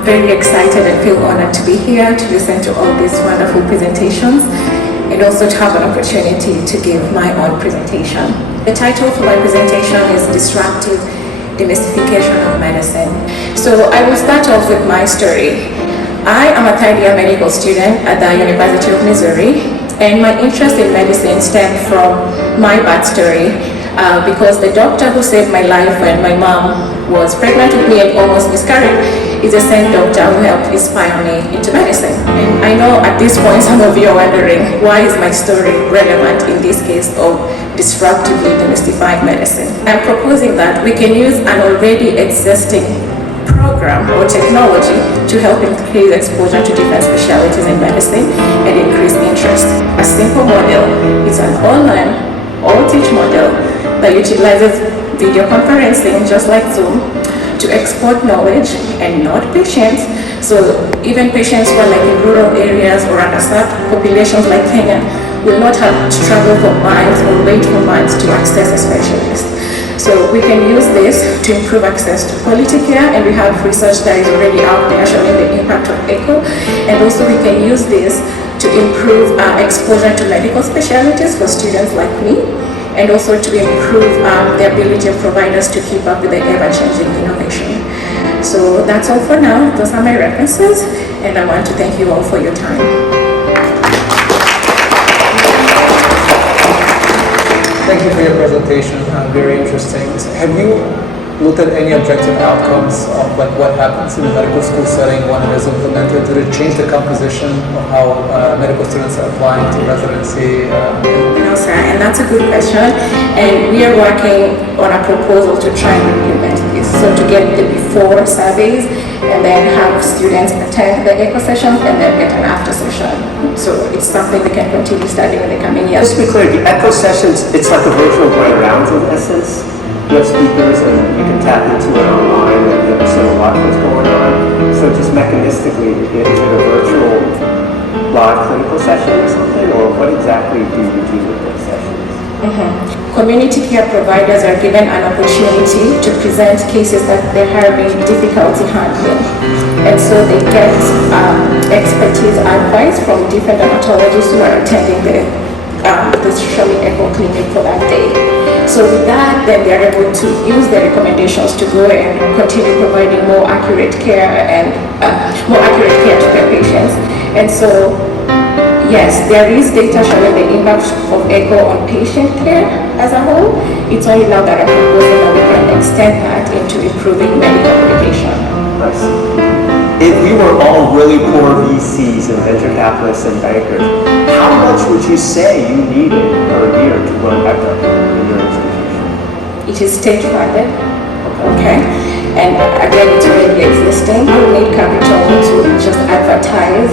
I'm very excited and feel honored to be here to listen to all these wonderful presentations and also to have an opportunity to give my own presentation. The title for my presentation is Disruptive Demystification of Medicine. So I will start off with my story. I am a third-year medical student at the University of Missouri, and my interest in medicine stemmed from my backstory because the doctor who saved my life when my mom was pregnant with me and almost miscarried is the same doctor who helped inspire me into medicine. And I know at this point some of you are wondering, why is my story relevant in this case of disruptively demystifying medicine? I'm proposing that we can use an already existing program or technology to help increase exposure to different specialties in medicine and increase interest. A simple model is an online all-teach model that utilizes video conferencing, just like Zoom, to export knowledge and not patients. So even patients who are like in rural areas or underserved populations like Kenya will not have to travel for miles or wait for months to access a specialist. So we can use this to improve access to quality care, and we have research that is already out there showing the impact of echo. And also we can use this to improve exposure to medical specialties for students like me, and also to improve the ability of providers to keep up with the ever-changing innovation. So that's all for now. Those are my references, and I want to thank you all for your time. Thank you for your presentation, very interesting. Have you looked at any objective outcomes of like what happens in the medical school setting when it is implemented? Did it change the composition of how medical students are applying to residency? No, sir, and that's a good question. And we are working on a proposal to try and implement this. So to get the before surveys and then have students attend the echo sessions and then get an after session. So it's something we can continue studying in the coming years. Just to be clear, the echo sessions, it's like a virtual grand rounds in essence. You have speakers and you can tap into it online and sort of watch what's going on. So just mechanistically, is it a virtual live clinical session or something, or what exactly do you do with those sessions? Community care providers are given an opportunity to present cases that they're having difficulty handling. And so they get expertise advice from different dermatologists who are attending the Showing Echo clinic for that day. So with that, then they are able to use their recommendations to go and continue providing more accurate care to their patients. And so, yes, there is data showing the impact of echo on patient care as a whole. It's only now that I'm proposing that we can extend that into improving medical education. Nice. If we were all really poor VCs and venture capitalists and bankers, how much would you say you needed per year to run echo in your institution? It is state funded, okay? And again, it's already existing. We need capital to just advertise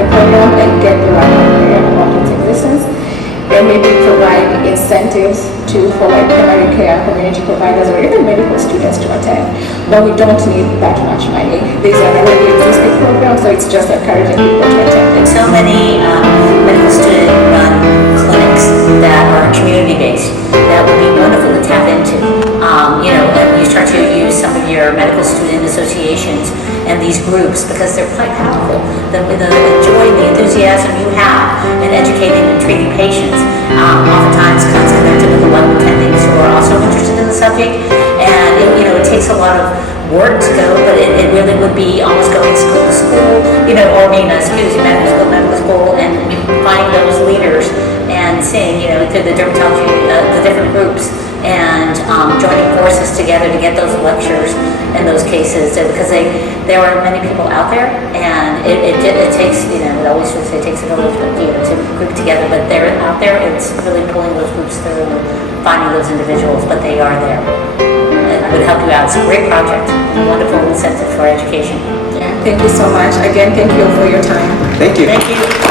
the program and get the right idea about its existence, and maybe provide incentives for like primary care, community providers, or even medical students to attend. But we don't need that much money. These are already existing programs, so it's just encouraging people to attend. And so many medical student-run clinics that are community-based that would be wonderful to tap into. And you start to use some of your medical student associations and these groups because they're quite powerful. The joy, the enthusiasm you have in educating and treating patients oftentimes comes in their typical level attendings who are also interested in the subject. And it takes a lot of work to go, but it really would be almost going school to school, medical school, and finding those leaders and seeing, through the dermatology, the different groups, and joining forces together to get those lectures and those cases, because there are many people out there, and it takes, I always would say it takes a village, but to group together, but they're out there. It's really pulling those groups through and finding those individuals, but they are there. It would help you out. It's a great project, a wonderful incentive for education. Yeah, thank you so much. Again, thank you for your time. Thank you. Thank you.